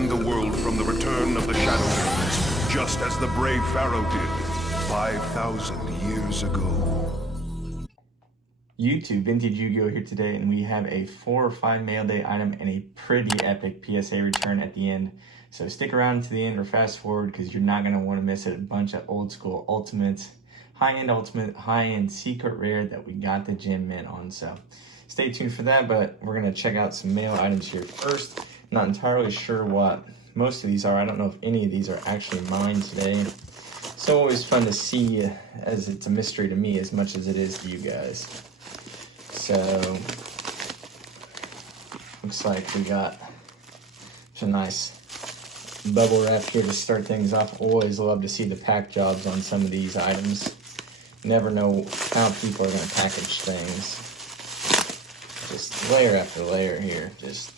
defend the world from the return of the Shadowlands, just as the brave Pharaoh did 5,000 years ago. YouTube, Vintage Yu-Gi-Oh here today, and we have a 4 or 5 mail day item and a pretty epic PSA return at the end. So stick around to the end or fast forward because you're not going to want to miss it. A bunch of old school ultimates, high-end secret rare that we got the gem mint on. So stay tuned for that, but we're going to check out some mail items here first. Not entirely sure what most of these are. I don't know if any of these are actually mine today. So always fun to see, as it's a mystery to me as much as it is to you guys. So looks like we got some nice bubble wrap here to start things off. Always love to see the pack jobs on some of these items. Never know how people are going to package things. Just layer after layer here. Just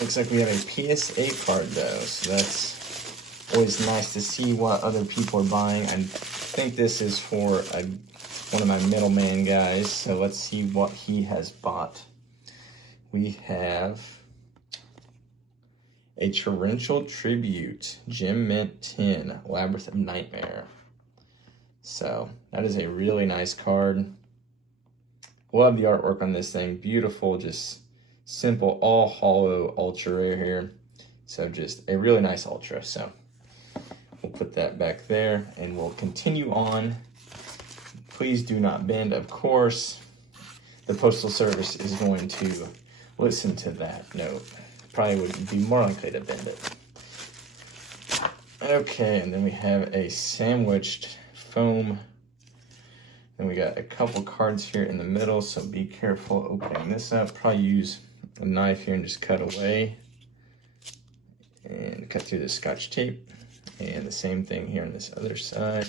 looks like we have a PSA card though, so that's always nice to see what other people are buying. I think this is for one of my middleman guys, so let's see what he has bought. We have a Torrential Tribute, Gem Mint 10, Labyrinth of Nightmare. So that is a really nice card. Love the artwork on this thing. Beautiful, just simple, all hollow, ultra rare here. So just a really nice ultra. So we'll put that back there and we'll continue on. Please do not bend. Of course, the Postal Service is going to listen to that note. Probably would be more likely to bend it. Okay, and then we have a sandwiched foam. Then we got a couple cards here in the middle, so be careful opening this up. Probably use a knife here and just cut away. And cut through the Scotch tape. And the same thing here on this other side.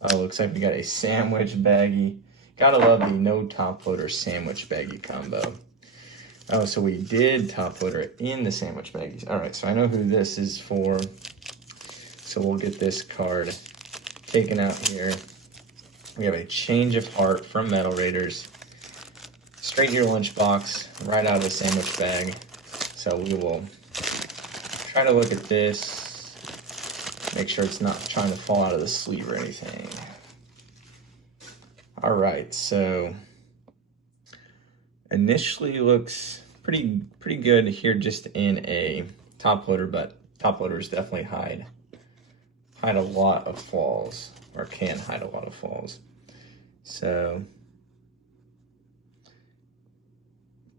Oh, looks like we got a sandwich baggie. Gotta love the no top loader sandwich baggie combo. Oh, so we did top loader in the sandwich baggies. All right, so I know who this is for. So we'll get this card taken out here. We have a Change of Heart from Metal Raiders. Straight in your lunchbox, right out of the sandwich bag. So we will try to look at this. Make sure it's not trying to fall out of the sleeve or anything. All right, so initially looks pretty good here just in a top loader, but top loaders definitely hide a lot of flaws, or can hide a lot of flaws. So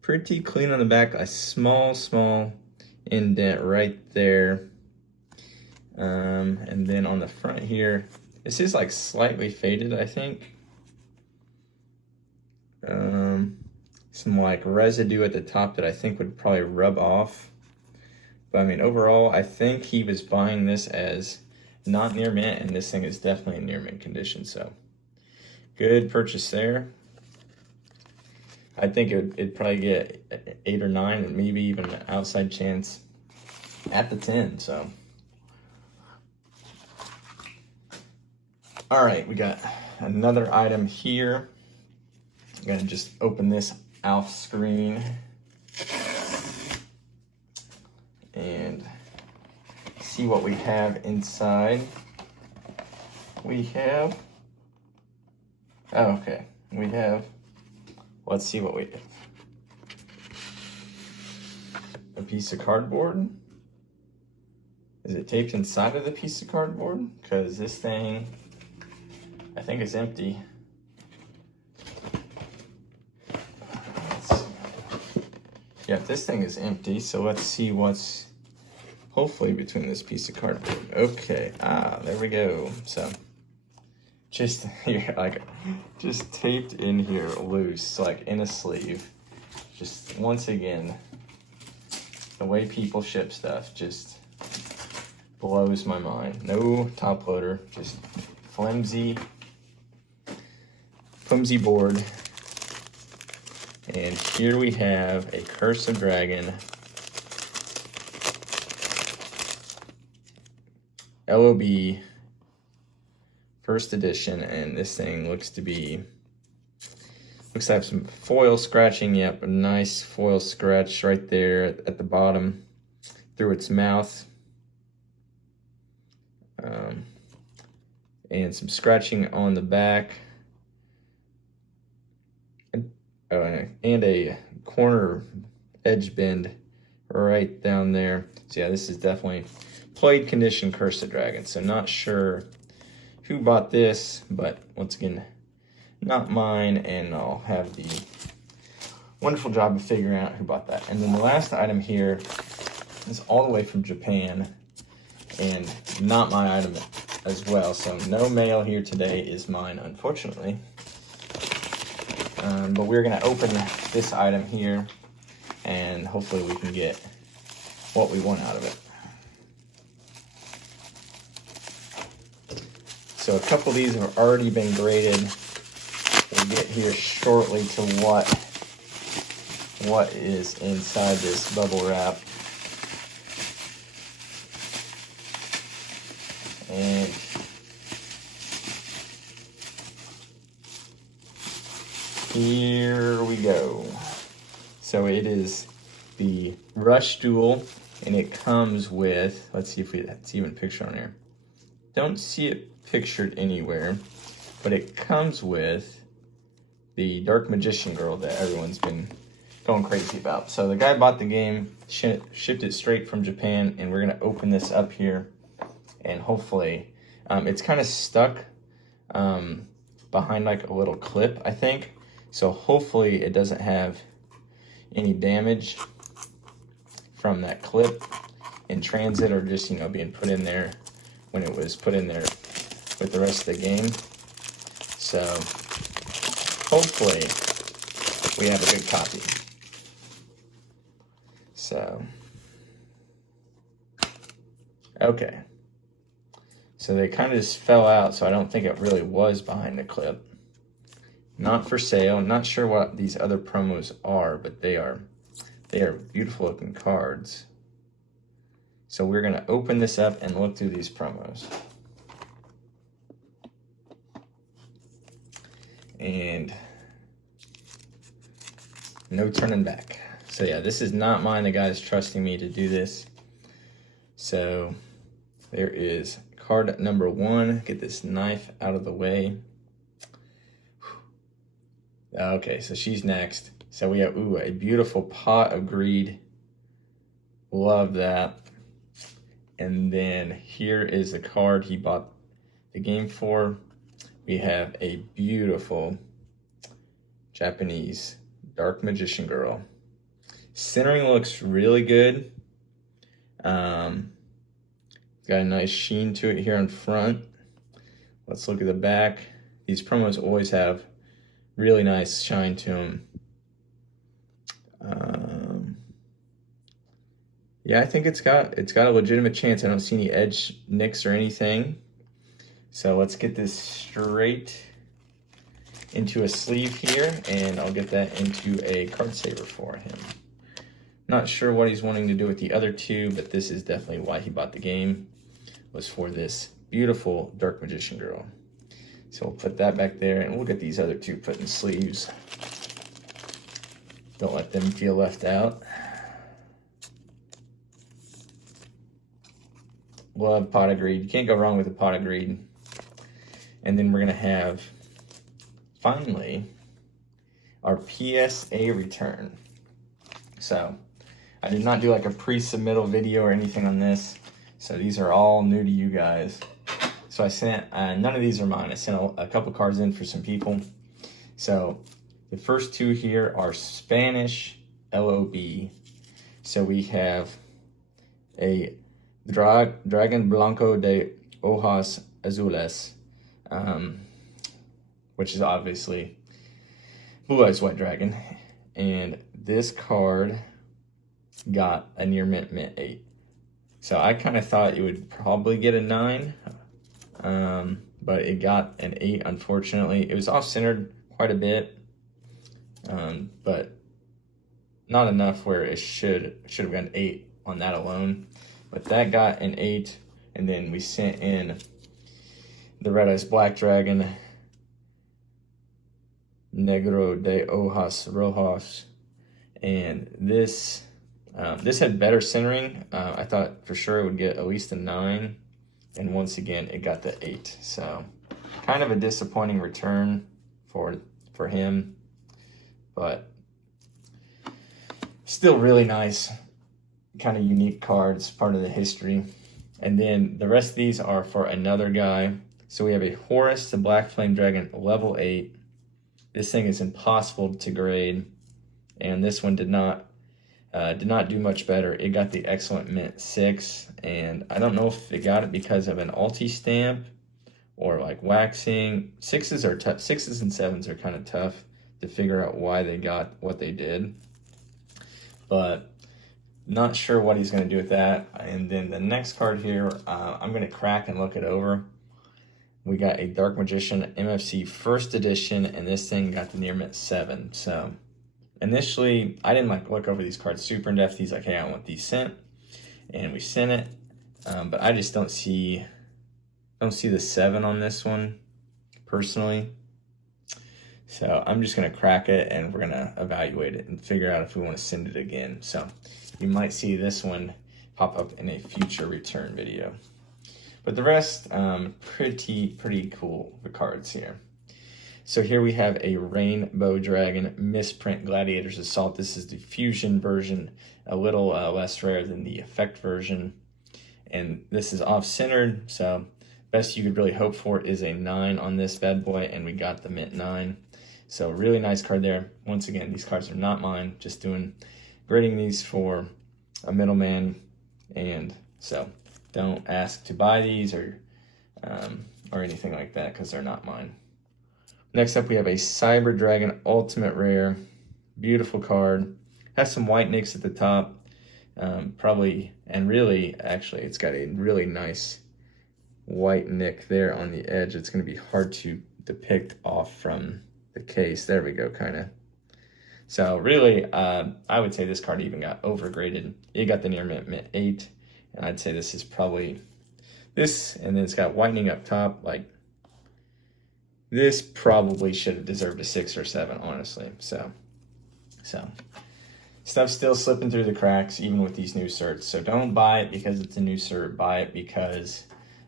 pretty clean on the back, a small indent right there. And then on the front here, this is like slightly faded, I think. Some like residue at the top that I think would probably rub off. But I mean, overall, I think he was buying this as not near mint, and this thing is definitely in near mint condition. So good purchase there. I think it'd probably get 8 or 9, and maybe even an outside chance at the 10. So. All right, we got another item here. I'm gonna just open this off screen and see what we have inside. We have, let's see what we have. A piece of cardboard. Is it taped inside of the piece of cardboard? Because this thing, I think it's empty. Yeah, this thing is empty, so let's see what's hopefully between this piece of cardboard. Okay, there we go. So just here, like just taped in here loose, like in a sleeve. Just once again, the way people ship stuff just blows my mind. No top loader, just flimsy board. And here we have a Curse of Dragon LOB first edition, and this thing looks Looks to have some foil scratching. Yep, a nice foil scratch right there at the bottom through its mouth. And some scratching on the back. And a corner edge bend right down there. So yeah, this is definitely played condition Curse of Dragon. So not sure who bought this, but once again, not mine, and I'll have the wonderful job of figuring out who bought that. And then the last item here is all the way from Japan, and not my item as well. So no mail here today is mine, unfortunately. But we're gonna open this item here, and hopefully we can get what we want out of it. So a couple of these have already been graded. We'll get here shortly to what is inside this bubble wrap. And here we go. So it is the Rush Duel, and it comes with, let's see if it's even pictured on here. Don't see it pictured anywhere, but it comes with the Dark Magician Girl that everyone's been going crazy about. So the guy bought the game, shipped it straight from Japan, and we're gonna open this up here, and hopefully, it's kind of stuck behind like a little clip, I think. So hopefully it doesn't have any damage from that clip in transit, or just, you know, being put in there when it was put in there with the rest of the game. So hopefully we have a good copy. So, okay. So they kind of just fell out, so I don't think it really was behind the clip. Not for sale. Not sure what these other promos are, but they are beautiful looking cards. So we're gonna open this up and look through these promos. And no turning back. So yeah, this is not mine. The guy's trusting me to do this. So there is card number 1. Get this knife out of the way. Okay, so she's next. So we have, ooh, a beautiful Pot of Greed. Love that. And then here is the card he bought the game for. We have a beautiful Japanese Dark Magician Girl. Centering looks really good. Got a nice sheen to it here in front. Let's look at the back. These promos always have really nice shine to them. Yeah, I think it's got a legitimate chance. I don't see any edge nicks or anything. So let's get this straight into a sleeve here, and I'll get that into a card saver for him. Not sure what he's wanting to do with the other two, but this is definitely why he bought the game, was for this beautiful Dark Magician Girl. So we'll put that back there, and we'll get these other two put in sleeves. Don't let them feel left out. Love Pot of Greed. You can't go wrong with a Pot of Greed. And then we're going to have, finally, our PSA return. So I did not do like a pre-submittal video or anything on this. So these are all new to you guys. So I sent, none of these are mine. I sent a couple cards in for some people. So the first two here are Spanish LOB. So we have a Dragon Blanco de Hojas Azules, which is obviously Blue Eyes White Dragon. And this card got a near mint 8. So I kind of thought it would probably get a 9, but it got an 8, unfortunately. It was off-centered quite a bit, but not enough where it should have got an 8 on that alone. But that got an 8, and then we sent in the Red Eyes Black Dragon, Negro de Hojas Rojas. And this had better centering. I thought for sure it would get at least a 9. And once again, it got the 8. So kind of a disappointing return for him. But still really nice. Kind of unique cards, part of the history. And then the rest of these are for another guy. So we have a Horus the Black Flame Dragon, level 8. This thing is impossible to grade. And this one did not do much better. It got the excellent mint 6, and I don't know if it got it because of an alti stamp or like waxing. 6s are tough. 6s and 7s are kind of tough to figure out why they got what they did, but not sure what he's going to do with that. And then the next card here, I'm going to crack and look it over. We got a Dark Magician MFC first edition, and this thing got the near mint 7. So initially, I didn't look over these cards super in depth. He's like, hey, I want these sent, and we sent it. But I just don't see the 7 on this one personally. So I'm just gonna crack it, and we're gonna evaluate it and figure out if we want to send it again. So you might see this one pop up in a future return video. But the rest, pretty cool, the cards here. So here we have a Rainbow Dragon Misprint Gladiator's Assault. This is the fusion version, a little less rare than the effect version. And this is off-centered, so best you could really hope for is a 9 on this bad boy, and we got the mint 9. So really nice card there. Once again, these cards are not mine, just grading these for a middleman, and so don't ask to buy these or anything like that because they're not mine. Next up, we have a Cyber Dragon Ultimate Rare. Beautiful card. Has some white nicks at the top. Probably, and really, actually, it's got a really nice white nick there on the edge. It's going to be hard to depict off from the case. There we go, kind of. So really, I would say this card even got overgraded. It got the near mint 8. And I'd say this is probably this, and then it's got whitening up top. Like, this probably should have deserved a 6 or 7, honestly. So stuff's still slipping through the cracks, even with these new certs. So don't buy it because it's a new cert. Buy it because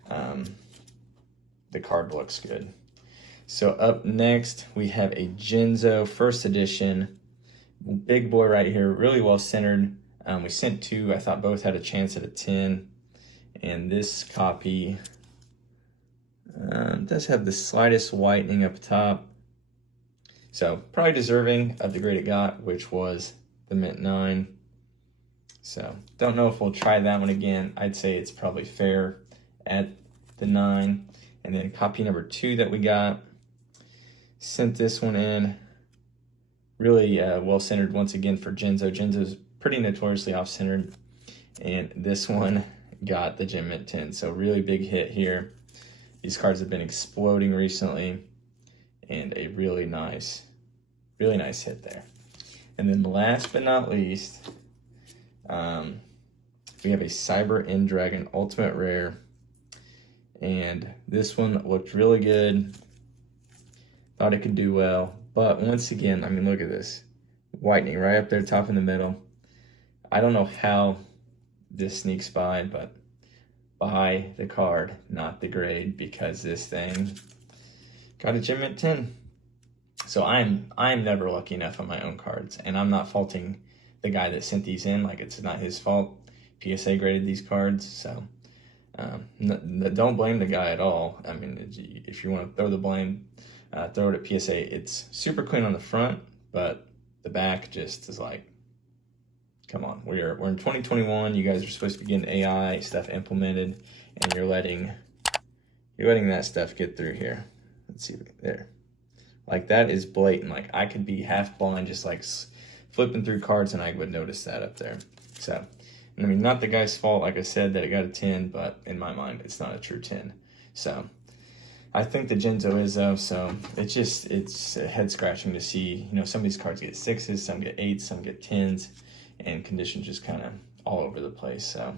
the card looks good. So up next, we have a Genzo first edition. Big boy right here, really well centered. We sent 2. I thought both had a chance at a 10. And this copy does have the slightest whitening up top. So probably deserving of the grade it got, which was the mint 9. So don't know if we'll try that one again. I'd say it's probably fair at the 9. And then copy number 2 that we got, sent this one in. Really well centered once again for Genzo. Genzo's pretty notoriously off-centered, and this one got the Gem Mint 10. So really big hit here. These cards have been exploding recently, and a really nice hit there. And then last but not least, we have a Cyber End Dragon Ultimate Rare, and this one looked really good. Thought it could do well, but once again, I mean, look at this. Whitening right up there, top in the middle. I don't know how this sneaks by, but buy the card, not the grade, because this thing got a Gem Mint 10. So I'm never lucky enough on my own cards, and I'm not faulting the guy that sent these in. Like, it's not his fault. PSA graded these cards, so don't blame the guy at all. I mean, if you want to throw the blame, throw it at PSA. It's super clean on the front, but the back just is like, come on, we're in 2021. You guys are supposed to be getting AI stuff implemented, and you're letting that stuff get through here. Let's see there. Like, that is blatant. Like, I could be half blind, just like flipping through cards, and I would notice that up there. So, I mean, not the guy's fault, like I said, that it got a 10, but in my mind, it's not a true 10. So, I think the Genzo is though. So it's head scratching to see. You know, some of these cards get 6s, some get 8s, some get 10s. And conditions just kind of all over the place. So,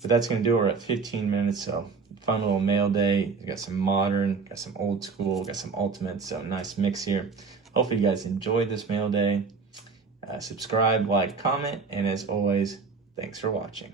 but that's going to do it. We're at 15 minutes. So, fun little mail day. You got some modern, got some old school, got some ultimate. So, nice mix here. hopefully you guys enjoyed this mail day. Subscribe, like, comment, and as always, thanks for watching.